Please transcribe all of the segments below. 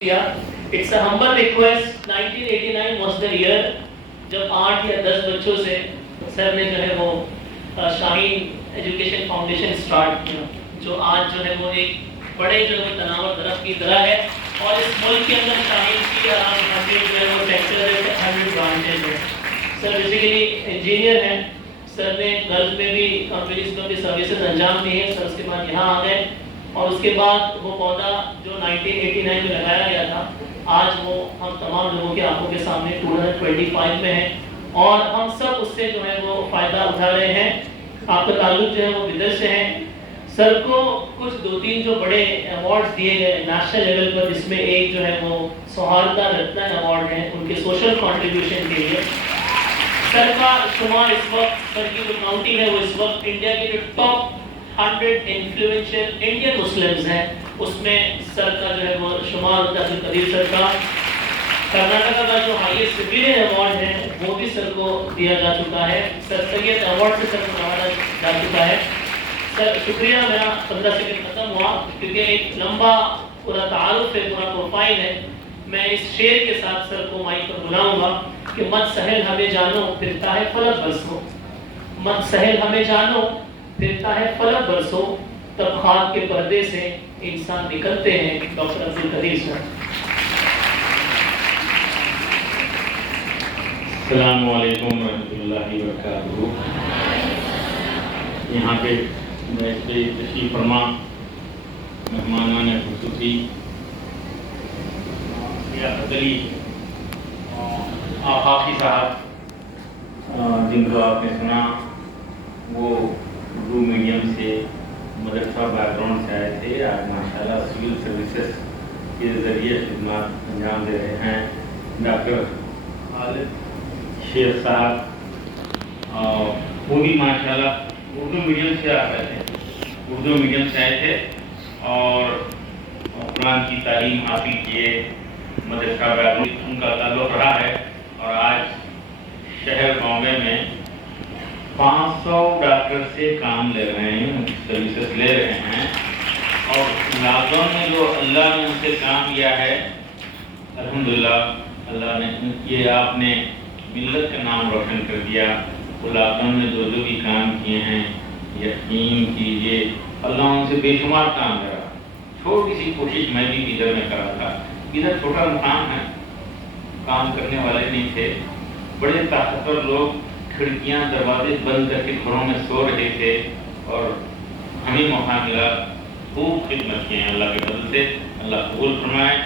It's a humble request. 1989 was the year जब 8 या 10 बच्चों से सर ने जो है वो शाहीन एजुकेशन फाउंडेशन स्टार्ट किया, जो आज जो है वो एक बड़े जो है तनावर दरख्त की तरह है। और इस मुल्क के अंदर शाहीन की अराउंड 100 जो है वो सेक्टर है, 100 ब्रांचेज है। सर बेसिकली इंजीनियर हैं। सर ने गर्ल्स में भी कम्युनिटी सर्विसेज अंजाम दी है। सर उसके बाद यहाँ आ गए और उसके बाद वो पौधा जो 1989 में लगाया गया था, आज वो हम तमाम लोगों की आंखों के सामने 225 में है और हम सब उससे जो है वो फ़ायदा उठा रहे हैं। आपका ताल्लुक जो है वो विदेश से है। सर को कुछ 2-3 जो बड़े अवार्ड्स दिए गए नेशनल लेवल पर, जिसमें एक जो है वो सौहार्दा रत्न अवार्ड है उनके सोशल कंट्रीब्यूशन के लिए। सर का शुमार इस वक्त, सर की जो काउंटिंग है वो इस वक्त इंडिया के जो टॉप 100 इन्फ्लुएंशियल इंडियन मुस्लिम्स हैं उसमें सर का जो है वो शुमार होता है। कदीर सर का कर्नाटका का जो हाईएस्ट सिविलियन अवार्ड है वो भी सर को दिया जा चुका है। सर सैयद अवार्ड से सर को नवाजा जा चुका है। सर शुक्रिया, मेरा 15 सेकंड खत्म हुआ क्योंकि एक लंबा पूरा तारुफ है, पूरा प्रोफाइल है। मैं इस शेर के साथ सर को माइक पर बुलाऊंगा कि मत सहल हमें जानो फिरता है फलक बरसों, मत सहल हमें जानो फिरता है फलक बरसों, तब खाक के पर्दे से इंसान निकलते हैं। Doctor Abdul Qadir sir. अस्सलामु अलैकुम रहमतुल्लाहि व बरकातुहू। यहाँ पे वैसे तशरीफ फरमा मेहमानान खुसूसी अली हाफिज़ साहब, जिनको आपने सुना वो उर्दू मीडियम से मदरसा बैकग्राउंड से आए थे। आज माशाल्लाह सिविल सर्विसेज के ज़रिए खिदमत अंजाम दे रहे हैं। डॉक्टर खालिद शेख साहब, वो भी माशाल्लाह उर्दू मीडियम से आ रहे थे, उर्दू मीडियम से आए थे और कुरान की तालीम हासिल किए। मदरसा बैकग्राउंड उनका ताल्लुक़ रहा है और आज शहर बॉम्बे में 500 डॉक्टर से काम ले रहे हैं, सर्विसेज ले रहे हैं। और लॉकडाउन में जो अल्लाह ने उनसे काम किया है, अल्हम्दुलिल्लाह अल्लाह ने ये आपने मिल्लत का नाम रोशन कर दिया। वो लॉकडाउन में जो भी काम किए हैं, यकीन कीजिए अल्लाह उनसे बेशुमार काम करा। छोटी सी कोशिश मैं भी इधर में करा था। इधर छोटा मकान है, काम करने वाले नहीं थे, बड़े ताकतवर लोग खिड़कियां दरवाजे बंद करके घरों में सो रहे थे और हमें मौका मिला। खूब खिदमत किए हैं अल्लाह के फजल से, अल्लाह कबूल फरमाए।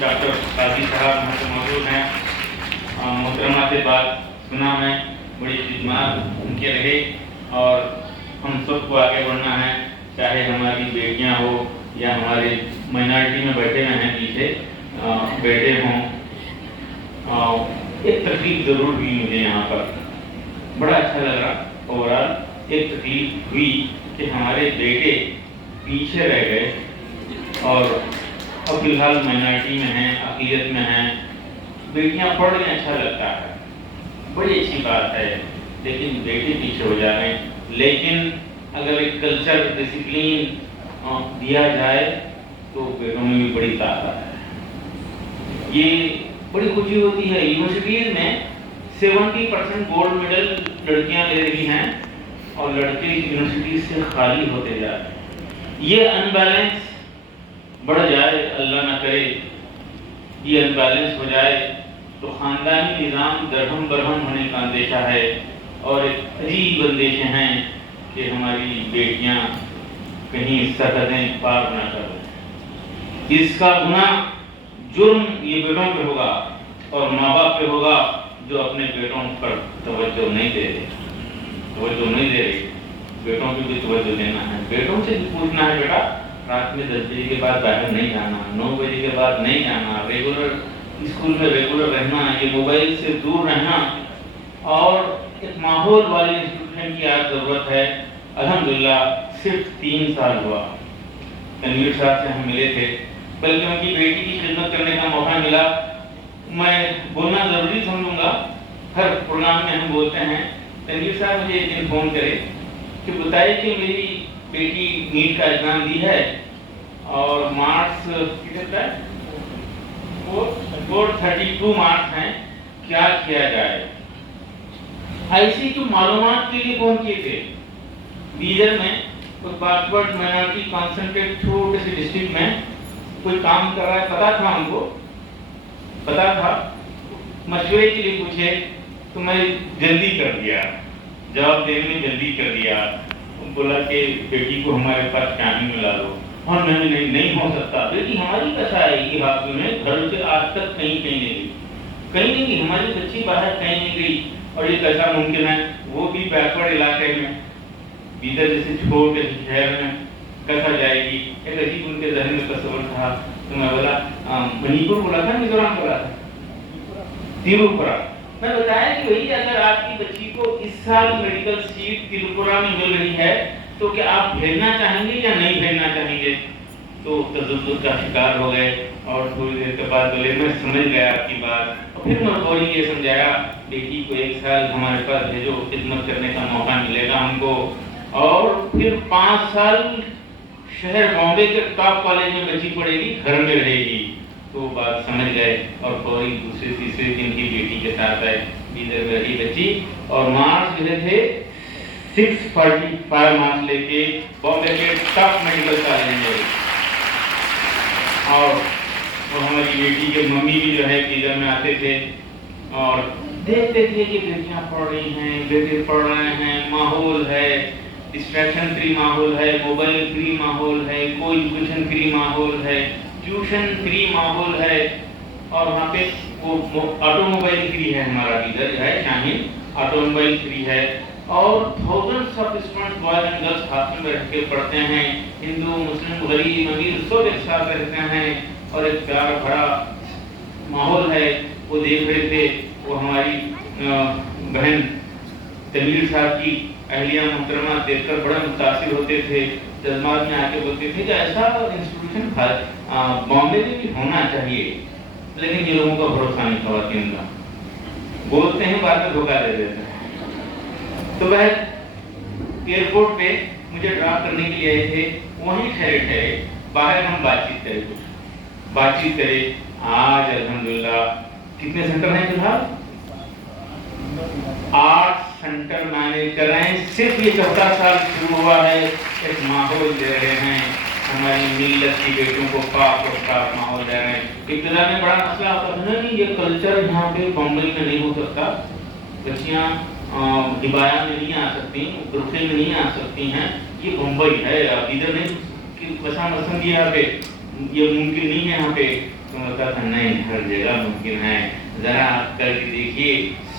डॉक्टर काजी साहब यहाँ से मौजूद हैं। मोहतरमा से बात सुना मैं, बड़ी खिदमत उनके रहे और हम सबको आगे बढ़ना है, चाहे हमारी बेटियाँ हो या हमारे माइनॉरिटी में बैठे हुए हैं पीछे बैठे हों। एक तकलीफ ज़रूर हुई मुझे यहाँ पर, बड़ा अच्छा लगा। ओवरऑल एक तकलीफ हुई कि हमारे बेटे पीछे रह गए और अब फिलहाल माइनॉरिटी में हैं, अक़लियत में हैं। बेटियाँ पढ़ रही अच्छा लगता है, बड़ी अच्छी बात है, लेकिन बेटे पीछे हो जा रहे हैं। लेकिन अगर एक कल्चर डिसिप्लिन दिया जाए तो बेटों में भी बड़ी ताकत है। ये बड़ी खुशी होती है। यूनिवर्सिटीज़ में 70% गोल्ड मेडल लड़कियां ले रही हैं और लड़के यूनिवर्सिटी से खाली होते जा रहे हैं। ये अनबैलेंस बढ़ जाए, अल्लाह ना करे ये अनबैलेंस हो जाए तो ख़ानदानी निज़ाम दरहम बरहम होने का अंदेशा है। और एक अजीब अंदेशे हैं कि हमारी बेटियां कहीं सरहदें पार ना कर। इसका गुनाह जुर्म ये बेटों पे होगा और माँ बाप पे होगा जो अपने बेटों पर तवज्जो नहीं दे रहे। बेटों की भी तवज्जो देना है, बेटों से भी पूछना है, बेटा रात में 10 बजे के बाद बाहर नहीं जाना, 9 बजे के बाद नहीं जाना, रेगुलर स्कूल में रेगुलर रहना, ये मोबाइल से दूर रहना और एक माहौल वाले इंस्टीट्यूशन की आज ज़रूरत है। अल्हम्दुलिल्लाह सिर्फ 3 साल हुआ तनवीर साहब से हम मिले थे, बल्कि उनकी बेटी की खिदमत करने का मौका मिला। मैं बोलना ज़रूरी समझूंगा, हर प्रोग्राम में हम बोलते हैं। तनवीर साहब मुझे एक दिन फ़ोन करे कि बताइए कि मेरी बेटी नीट का एग्ज़ाम दी है और मार्क्स कितने 32 मार्क्स हैं, क्या किया जाए। ऐसी जो मालूमात के लिए कौन किए थे, बीदर में कोई बैकवर्ड माइनॉरिटी कॉन्सेंट्रेट छोटे से डिस्ट्रिक्ट में कोई काम कर रहा है, पता था हमको, पता था, मशवरे के लिए पूछे तो मैं जल्दी कर दिया, जवाब देने में जल्दी कर दिया। बोला कि बेटी को हमारे पास शादी में ला लो, और नहीं हो सकता, बेटी हमारी कैसा आएगी हाथ में, घर से आज तक कहीं नहीं गई, कहीं नहीं गई, हमारी बच्ची बाहर कहीं नहीं गई, और ये कैसा मुमकिन है, वो भी बैकवर्ड इलाके में, बीदर जैसे छोटे शहर में कैसा जाएगी। एक अजीब उनके जहन में तस्वर था। तो मैं बोला मणिपुर बोला था, मिजोरम बोला था, त्रिपुरा। मैं बताया कि वही अगर आपकी बच्ची को इस साल मेडिकल सीट त्रिपुरा में मिल रही है तो क्या आप भेजना चाहेंगे या नहीं भेजना चाहेंगे। तो तजुर्बे का शिकार हो गए, और थोड़ी देर के बाद बोले मैं समझ गया आपकी बात। और फिर मैं बोली ये समझाया, बेटी को 1 साल हमारे पास भेजो, खिदमत करने का मौका मिलेगा हमको, और फिर 5 साल शहर बॉम्बे के टॉप कॉलेज में बच्ची पढ़ेगी, घर में रहेगी। तो बात समझ गए, और फौरी दूसरे तीसरे दिन की बेटी के साथ आए, बीदर में रही बच्ची, और मार्क्स मिले थे 645 मार्क्स लेके बॉम्बे के टॉप मेडिकल कॉलेज में। और हमारी बेटी के मम्मी भी जो है बीदर में आते थे और देखते थे कि बेटियां पढ़ रही हैं, बेटे पढ़ रहे हैं, माहौल है, डिस्ट्रैक्शन फ्री माहौल है, मोबाइल फ्री माहौल है, कोई एजुकेशन फ्री माहौल है, ट्यूशन फ्री माहौल है, और वहाँ पे वो ऑटोमोबाइल फ्री है, हमारा इधर है शाहीन ऑटोमोबाइल फ्री है, और thousands of students boys and girls साथ में रह के पढ़ते हैं, हिंदू मुस्लिम गरीब अमीर सब एक साथ रहते हैं, और एक प्यार भरा माहौल है। वो देख रहे थे, वो हमारी बहन तमीर साहब की अहलिया मुहतरमा देखकर बड़ा मुतासिर होते थे, जज्बात में आके बोलते थे कि ऐसा इंस्टीट्यूशन बॉम्बे में भी होना चाहिए, लेकिन ये लोगों का भरोसा नहीं खवातीन का, बोलते हैं बाद में धोखा दे देते हैं। तो वह एयरपोर्ट पे मुझे ड्रॉप करने के लिए आए थे, वहीं ठहरे बाहर हम बातचीत करे। आज अल्हम्दुलिल्लाह कितने सेंटर हैं फिलहाल, 8 सेंटर मैनेज कर रहे हैं, सिर्फ ये 14 साल शुरू हुआ है, एक माहौल दे रहे हैं हमारी मिल्लत की बेटियों को, पाक और साफ माहौल दे रहे हैं। इब्तिदा में बड़ा मसला होता था नहीं, ये कल्चर यहाँ पे बम्बई में नहीं हो सकता, बच्चियाँ हिबाया में नहीं आ सकती, ब्रुकलिन में नहीं आ सकती हैं, ये बम्बई है, अब इधर नहीं कि बसा मसंद यहाँ पे ये मुमकिन नहीं है यहाँ पे। तो होता था नहीं, हर जगह मुमकिन है, जरा करके देखिए,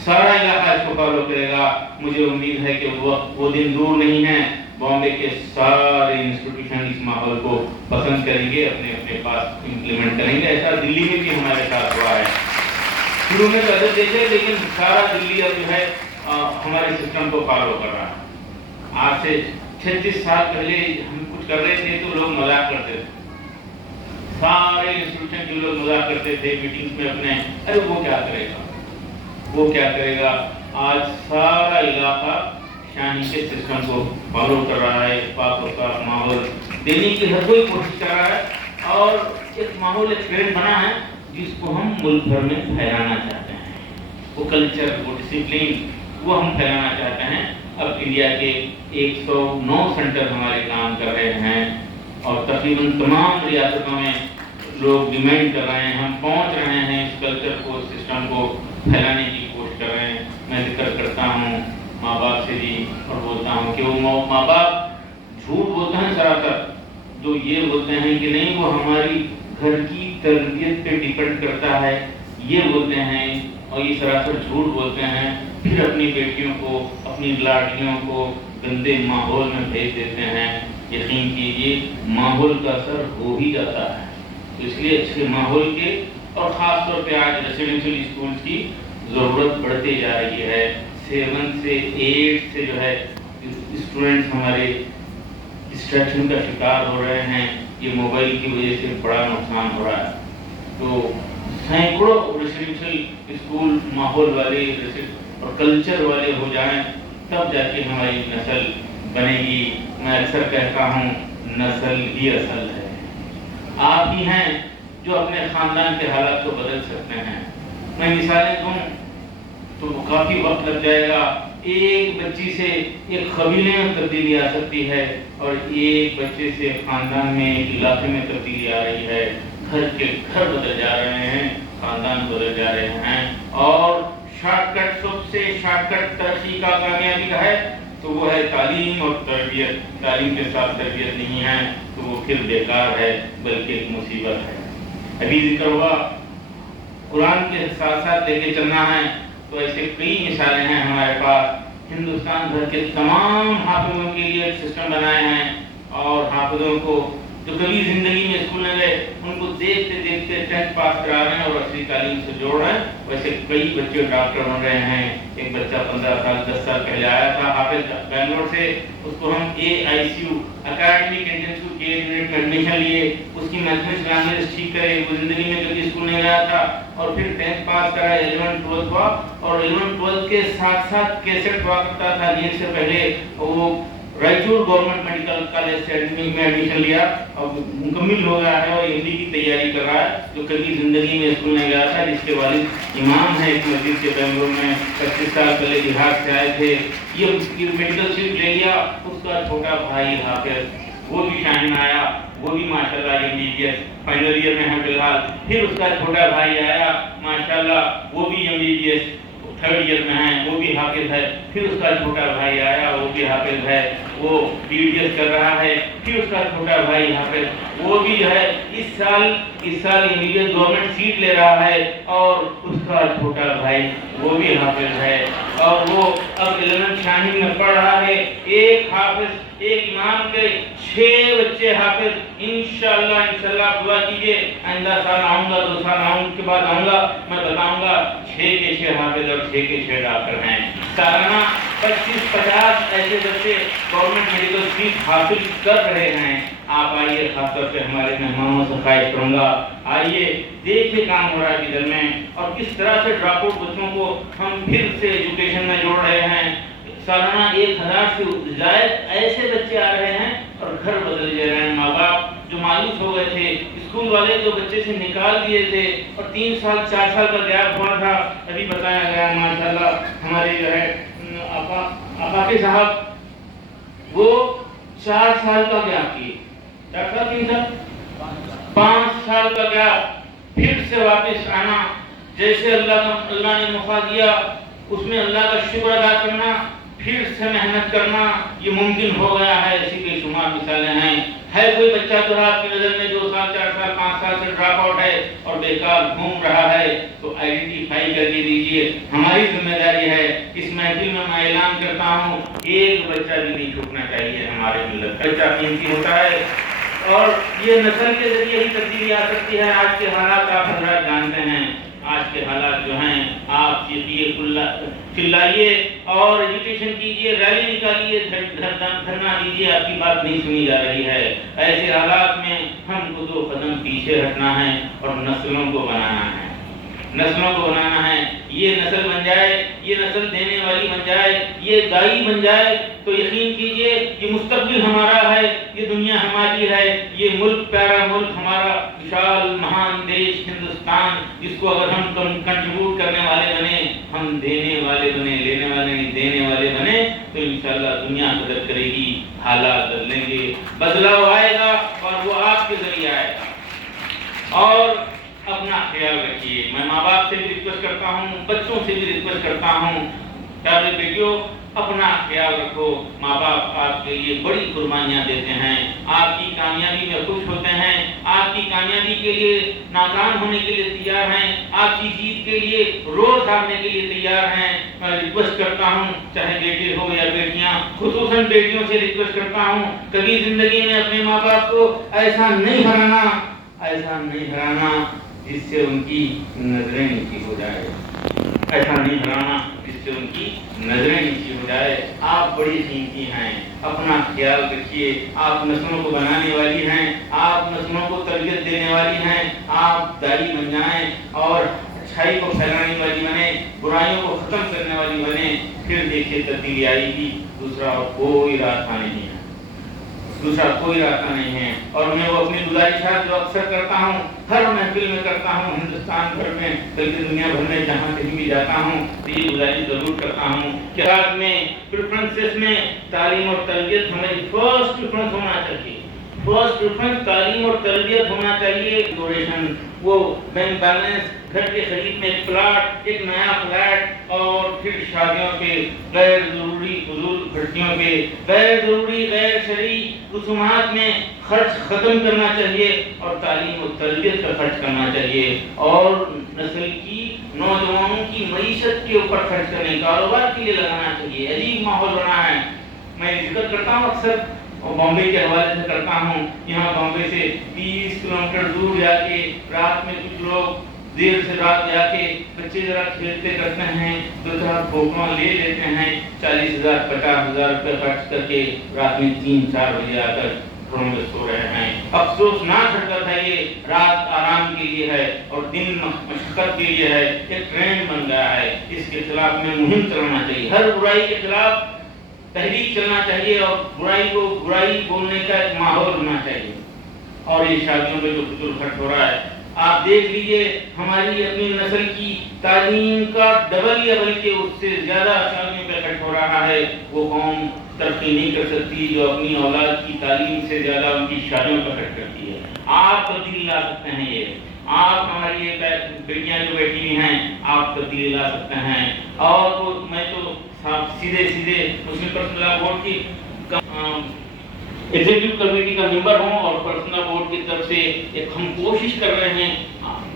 सारा इलाका इसको फॉलो करेगा। मुझे उम्मीद है कि वो दिन दूर नहीं है, बॉम्बे के सारे इंस्टीट्यूशन इस माहौल को पसंद करेंगे, अपने अपने पास इम्प्लीमेंट करेंगे। ऐसा दिल्ली में भी हमारे साथ हुआ है, शुरू में तो अदर देखे, लेकिन सारा दिल्ली अब जो है हमारे सिस्टम को फॉलो कर रहा है। आज से 36 साल पहले हम कुछ कर रहे थे तो लोग मजाक करते थे, सारे इंस्टीट्यूशन के लोग मजाक करते थे मीटिंग्स में अपने, अरे वो क्या करेगा, वो क्या करेगा। आज सारा इलाका शाही के सिस्टम को फॉलो कर रहा है, पाक और साफ माहौल देने की हर कोई कोशिश कर रहा है, और एक माहौल एक ट्रेंड बना है जिसको हम मुल्क भर में फैलाना चाहते हैं। वो कल्चर, वो डिसिप्लिन, वो हम फैलाना चाहते हैं। अब इंडिया के 109 सेंटर हमारे काम कर रहे हैं, और तकरीबन तमाम रियासतों में लोग डिमांड कर रहे हैं, हम पहुंच रहे हैं, इस कल्चर को, सिस्टम को फैलाने की कोशिश कर रहे हैं। मैं जिक्र करता हूँ माँ बाप से भी, और बोलता हूँ कि वो माँ बाप झूठ बोलते हैं सरासर, जो ये बोलते हैं कि नहीं वो हमारी घर की तरबियत पे डिपेंड करता है, ये बोलते हैं, और ये सरासर झूठ बोलते हैं। फिर अपनी बेटियों को, अपनी लाडलियों को गंदे माहौल में भेज देते हैं। यकीन कीजिए माहौल का असर हो ही जाता है, तो इसलिए अच्छे माहौल के, और ख़ास तौर पे आज रेसिडेंशियल स्कूल्स की ज़रूरत बढ़ती जा रही है। 7 से 8 से जो है स्टूडेंट्स हमारे डिस्ट्रैक्शन का शिकार हो रहे हैं, ये मोबाइल की वजह से बड़ा नुकसान हो रहा है। तो सैकड़ों रेसिडेंशियल स्कूल माहौल वाले और कल्चर वाले हो जाएं, तब जाके हमारी नस्ल बनेगी। मैं अक्सर कहता हूँ नस्ल ही असल है। आप ही हैं جو اپنے خاندان کے حالات کو بدل سکتے ہیں. میں مثالیں دوں تو کافی وقت لگ جائے گا. ایک بچی سے ایک قبیلے میں تبدیلی آ سکتی ہے اور ایک بچے سے خاندان میں ایک علاقے میں تبدیلی آ رہی ہے. گھر کے گھر بدل جا رہے ہیں, خاندان بدل جا رہے ہیں. اور شارٹ کٹ, سب سے شارٹ کٹ ترقی کا کامیابی کا ہے تو وہ ہے تعلیم اور تربیت. تعلیم کے ساتھ تربیت نہیں ہے تو وہ پھر بیکار ہے, بلکہ ایک مصیبت ہے. ابھی ذکر ہوا قرآن کے ساتھ ساتھ لے کے چلنا ہے, تو ایسے کئی مثالیں ہیں ہمارے پاس. ہندوستان بھر کے تمام حافظوں کے لیے ایک سسٹم بنائے ہیں, اور حافظوں کو جو کبھی زندگی میں اسکول میں گئے ان کو دیکھتے دیکھتے 10th پاس کرا رہے ہیں اور اصلی تعلیم سے جوڑ رہے ہیں. ویسے کئی بچے ڈاکٹر بن رہے ہیں. ایک بچہ 15 سال 10 سال پہلے آیا تھا حافظ بنگلور سے, اس کو ہم AICU academic intensive care unit میں ایڈمیشن لیے. اس کی میتھمیٹکس لینگویج ٹھیک کرے, وہ زندگی میں کبھی اسکول نہیں گیا تھا, اور پھر 10th پاس کرا, 11 12 ہوا, اور 11 12 کے ساتھ ساتھ کیسٹ ہوا کرتا تھا نیٹ سے پہلے. وہ رائچور گورنمنٹ میڈیکل کالج سے میں ایڈمیشن لیا, اور مکمل ہو گیا ہے اور MD کی تیاری کر رہا ہے, جو کبھی زندگی میں اسکول نہیں گیا تھا. جس کے والد امام ہیں ایک مسجد کے بنگلور میں, 25 سال پہلے بہار سے آئے تھے. یہ میڈیکل سیٹ لے لیا. اس کا چھوٹا بھائی حافظ, وہ بھی شاہین آیا, وہ بھی ماشاءاللہ MBBS فائنل ایئر میں ہے فی الحال. پھر اس کا چھوٹا بھائی آیا ماشاءاللہ, وہ بھی MBBS 3rd ایئر میں ہے, وہ بھی حافظ ہے. پھر اس کا چھوٹا بھائی آیا, وہ بھی حافظ ہے, وہ BDS کر رہا ہے. پھر اس کا چھوٹا بھائی حافظ, وہ بھی جو ہے اس سال MBBS گورنمنٹ سیٹ لے رہا ہے, اور اس کا چھوٹا بھائی وہ بھی حافظ ہے, اور وہ اب 11 شاہین میں پڑھ رہا ہے. ایک حافظ, ایک امام کے 6 بچے حافظ. انشاءاللہ دعا کیجیے, آئندہ سال آؤں گا, 2 سال آؤں کے بعد آؤں گا, میں بتاؤں گا 6 کے 6 حافظ اور 6 کے 6 ڈاکٹر ہیں. سالانہ 25-50 ایسے بچے گورنمنٹ میڈیکل سیٹ حاصل کر رہے ہیں. آپ آئیے, خاص طور سے ہمارے مہمانوں سے خواہش کروں گا, آئیے دیکھیے کام ہو رہا ہے کدھر میں, اور کس طرح سے ڈراپ آؤٹ بچوں کو ہم پھر سے ایجوکیشن میں جوڑ رہے ہیں. سالانہ 1000 سے زائد ایسے بچے آ رہے ہیں اور گھر بدل دے رہے ہیں. ماں باپ جو مایوس ہو گئے تھے, اسکول والے جو بچے سے نکال دیے تھے, اور 3 سال 4 سال کا گیپ ہوا تھا, ابھی بتایا گیا ماشاءاللہ ہمارے جو ہے آقا صاحب, وہ 4 سال کا گیپ کیے, 4 سال 3 سال 5 سال کا گیپ, پھر سے واپس آنا. جیسے اللہ نے موقع دیا اس میں اللہ کا شکر ادا کرنا, پھر سے محنت کرنا, یہ ممکن ہو گیا ہے. اسی کے شمار مثالیں ہیں. ہے کوئی بچہ جو آپ کی نظر میں 2 سال 4 سال 5 سال سے ڈراپ آؤٹ ہے اور بیکار گھوم رہا ہے, تو آئیڈینٹیفائی کر کے دیجیے. ہماری ذمہ داری ہے. اس محفل میں میں اعلان کرتا ہوں, ایک بچہ بھی نہیں چھوٹنا چاہیے. ہمارے ملت کا بچہ قیمتی ہوتا ہے, اور یہ نسل کے ذریعے ہی تبدیلی آ سکتی ہے. آج کے حالات آپ حضرات جانتے ہیں, آج کے حالات جو ہیں, آپ چلائیے اور ایجوکیشن کیجیے, ریلی نکالیے, دھرنا دیجیے, آپ کی بات نہیں سنی جا رہی ہے. ایسے حالات میں ہم کو 2 قدم پیچھے ہٹنا ہے اور نسلوں کو بنانا ہے. نسلوں کو بنانا ہے. یہ نسل بن جائے, یہ نسل دینے والی بن جائے, یہ دائی بن جائے, تو یقین کیجئے یہ مستقبل ہمارا ہے, یہ دنیا ہماری ہے, یہ ملک پیارا ملک ہمارا وشال مہان دیش ہندوستان, جس کو اگر ہم کنٹریبیوٹ کرنے والے بنے, ہم دینے والے بنے, لینے والے نہیں دینے والے بنے, تو انشاءاللہ دنیا مدد کرے گی, حالات بدلیں گے, بدلاؤ آئے گا, اور وہ آپ کے ذریعے آئے گا. اور اپنا خیال رکھیے. میں ماں باپ سے بھی ریکویسٹ کرتا ہوں, بچوں سے بھی ریکویسٹ کرتا ہوں, پیارے بیٹیوں اپنا خیال رکھو. ماں باپ آپ کے لیے بڑی قربانیاں دیتے ہیں, آپ کی کامیابی میں خوش ہوتے ہیں, آپ کی کامیابی کے لیے ناکام ہونے کے لیے تیار ہیں, آپ کی جیت کے لیے روز ہارنے کے لیے تیار ہیں. میں ریکویسٹ کرتا ہوں, چاہے بیٹے ہو یا بیٹیاں, خصوصاً بیٹیوں سے ریکویسٹ کرتا ہوں, کبھی زندگی میں اپنے ماں باپ کو ایسا نہیں ہرانا جس سے ان کی نظریں نیچی ہو جائے, ایسا نہیں ہرانا جس سے ان کی نظریں نیچی ہو جائے. آپ بڑی قیمتی ہیں, اپنا خیال رکھیے. آپ نسلوں کو بنانے والی ہیں, آپ نسلوں کو تربیت دینے والی ہیں. آپ دائی بن جائیں اور اچھائی کو پھیلانے والی بنے, برائیوں کو ختم کرنے والی بنے, پھر دیکھیے تبدیلی آئے گی. دوسرا اور کوئی راستہ نہیں ہے. دوسرا کوئی راستہ نہیں ہے. اور میں وہ اپنی گزارشات جو اکثر کرتا ہوں, ہر محفل میں کرتا ہوں, ہندوستان بھر میں بلکہ دنیا بھر میں جہاں کہیں بھی جاتا ہوں تو یہ گزارش ضرور کرتا ہوں کہ رات میں پریفرنسز میں تعلیم اور تربیت ہماری فرسٹ پریفرنس ہونا چاہیے. فرسٹ پریفرنس تعلیم اور تربیت ہونا چاہیے. ڈونیشن, وہ بینک بیلنس, گھر کے خرید میں ایک پلاٹ, ایک نیا فلیٹ, اور پھر شادیوں کے غیر ضروری فضول خرچیوں کے غیر ضروری غیر شرعی رسومات میں خرچ ختم کرنا چاہیے اور تعلیم و تربیت پر خرچ کرنا چاہیے. اور نسل کی, نوجوانوں کی معیشت کے اوپر خرچ کرنے, کاروبار کے لیے لگانا چاہیے. عجیب ماحول بنا ہے. میں ذکر کرتا ہوں اکثر بامبے کے حوالے سے کرتا ہوں. یہاں بامبے سے 20 کلومیٹر دور جا کے رات میں کچھ لوگ دیر سے رات جا کے بچے ذرا کھیلتے کرتے ہیں, 2-4 فوٹوਆਂ لے لیتے ہیں, 40,000 50,000 روپے خرچ کر کے رات میں 3-4 بجے آ کر گھروں میں سو رہے ہیں. افسوسناک حرکت ہے یہ. رات آرام کے لیے ہے اور دن مشقت کے لیے ہے. ایک ٹرینڈ بن گیا ہے. اس کے خلاف میں مہم چلانا چاہیے. ہر برائی کے خلاف تحریک چلنا چاہیے اور برائی کو برائی بولنے کا ایک ماحول ہونا چاہیے. اور یہ شادیوں پہ جو فضول خرچ ہو رہا ہے, آپ دیکھ لیجئے ہماری اپنی نسل کی تعلیم کا ڈبل یا بلکہ اس سے زیادہ شادیوں پہ خرچ ہو رہا ہے. وہ قوم ترقی نہیں کر سکتی جو اپنی اولاد کی تعلیم سے زیادہ ان کی شادیوں پہ خرچ کرتی ہے. آپ تبدیلی لا سکتے ہیں. یہ آپ ہماری یہ بیٹیاں جو بیٹھی ہوئی ہیں, آپ تبدیلی لا سکتے ہیں. اور میں تو سیدھے مسلم پرسنل لا بورڈ کی ایگزیکٹو کمیٹی کا ممبر ہوں اور پرسنل بورڈ کی طرف سے ایک ہم کوشش کر رہے ہیں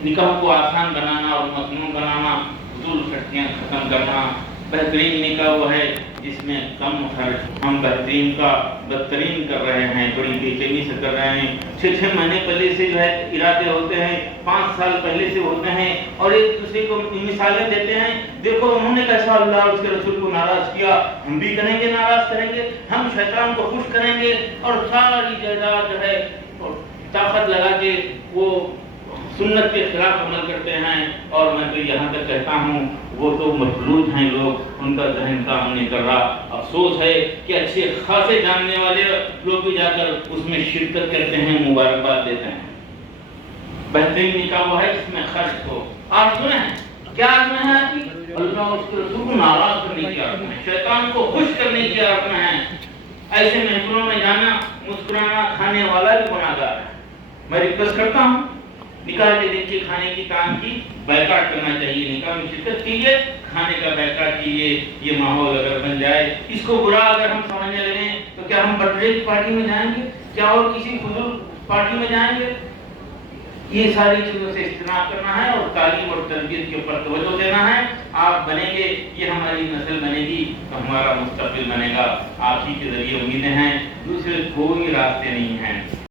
نکاح کو آسان بنانا اور مصنوع بنانا, فضول خرچیاں ختم کرنا. بہترین نکاح وہ ہے جس میں کم خرچ. ہم بہترین کا بدترین کر رہے ہیں, بڑی بے چینی سے کر رہے ہیں. 6 مہینے پہلے سے جو ہے ارادے ہوتے ہیں, 5 سال پہلے سے ہوتے ہیں, اور ایک دوسرے کو مثالیں دیتے ہیں. دیکھو انہوں نے کیسا اللہ اور اس کے رسول کو ناراض کیا, ہم بھی کریں گے, ناراض کریں گے. ہم شیطان کو خوش کریں گے اور ساری جائیداد جو ہے طاقت لگا کے وہ سنت کے خلاف عمل کرتے ہیں. اور میں تو یہاں تک کہتا ہوں وہ تو مفلوج ہیں لوگ, ان کا ذہن کام نہیں کر رہا. افسوس ہے کہ اچھے خاصے جاننے والے لوگ بھی جا کر اس میں شرکت کرتے ہیں, مبارکباد دیتے ہیں. بہترین نکاح وہ ہے جس میں خرچ ہو. آپ سنیں کیا عزم ہے آپ کی؟ اللہ اور اس کے رسول کو ناراض کرنے کی عزم ہے, شیطان کو خوش کرنے کی عزم ہے. ایسے محفلوں میں جانا, مسکرانا, کھانے والا بھی گناہگار ہے. میں ریکویسٹ کرتا ہوں نکاح کے دن کے کھانے کی کام کی بائیکاٹ کرنا چاہیے. نکاح میں شرکت کیجیے, کھانے کا بائیکاٹ کیجیے. یہ ماحول اگر بن جائے, اس کو برا اگر ہم سمجھنے لگیں تو کیا ہم برتھ ڈے کی پارٹی میں جائیں گے, کیا اور کسی فضول پارٹی میں جائیں گے؟ یہ ساری چیزوں سے اجتناب کرنا ہے اور تعلیم اور تربیت کے اوپر توجہ دینا ہے. آپ بنیں گے, یہ ہماری نسل بنے گی تو ہمارا مستقبل بنے گا. آپ ہی کے ذریعے امیدیں ہیں, دوسرے کوئی راستے نہیں ہیں.